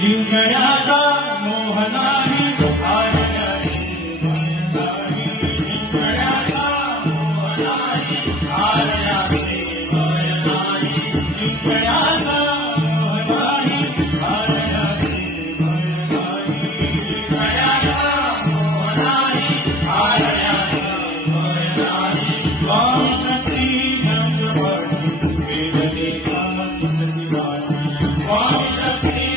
जिंकण्याचा मोह नाही, हारण्याची भय नाही. जिंकण्याचा मोह नाही, हारण्याची भय नाही. जिंकण्याचा मोह नाही, हारण्याची भय नाही. जिंकण्याचा मोह नाही, हारण्याची भय नाही. स्वामी शक्ती ज्ञानवाणी, वेदनेचा सुसती वाणी. स्वामी शक्ती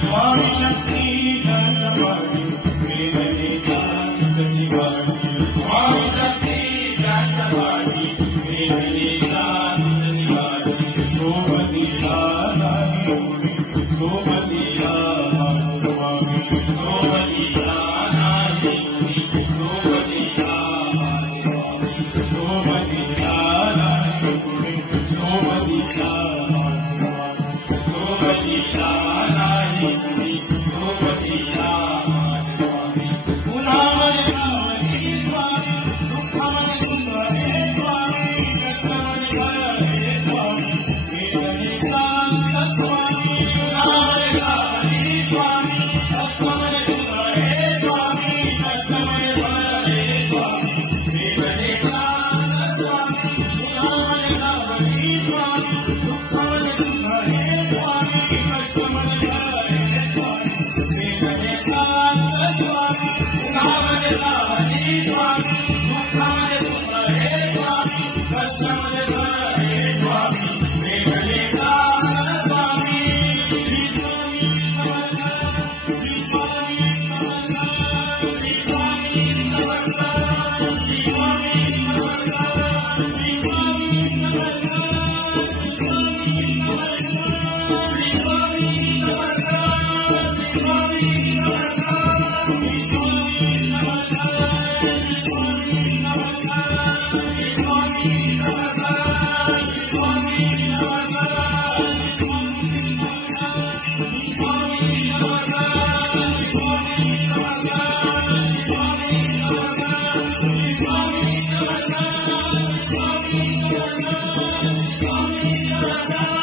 स्वामी शक्ती ज्ञानवाणी, वेदनेचा सुगंधी वाणी. स्वामी शक्ती ज्ञानवाणी, वेदनेचा सुगंधी वाणी. सोबतीला नाही कोणी, सोबतीला माझो स्वामी. सोबतीला नाही कोणी, सोबतीला माझो स्वामी. सोबतीला नाही कोणी, सोबतीला माझो स्वामी. सोबतीला नाही कोणी, सोबतीला माझो स्वामी. उन्हामध्ये सावली स्वामी, दुःखामध्ये सुख हे स्वामी. कष्टामध्ये भय हे स्वामी, वेदनेचा अंत स्वामी. उन्हामध्ये सावली स्वामी, कष्टामध्ये सुख हे स्वामी. कष्टामध्ये भय हे स्वामी, वेदनेचा अंत स्वामी. उन्हामध्ये सावली स्वामी, दुःखामध्ये सुख हे स्वामी. कष्टामध्ये भय हे स्वामी, वेदनेचा अंत स्वामी. उन्हामध्ये सावली स्वामी, दुःखामध्ये सुख हे स्वामी. कष्टामध्ये भय हे स्वामी, वेदनेचा अंत स्वामी. श्री स्वामी समर्थ, श्री स्वामी समर्थ, श्री स्वामी समर्थ, श्री स्वामी समर्थ, श्री स्वामी समर्थ, श्री स्वामी समर्थ, श्री स्वामी समर्थ, श्री स्वामी समर्थ, श्री स्वामी समर्थ, श्री स्वामी समर्थ, श्री स्वामी समर्थ, श्री स्वामी समर्थ, श्री स्वामी समर्थ, श्री स्वामी समर्थ, श्री स्वामी समर्थ, श्री स्वामी समर्थ, श्री स्वामी समर्थ, श्री स्वामी समर्थ, श्री स्वामी समर्थ.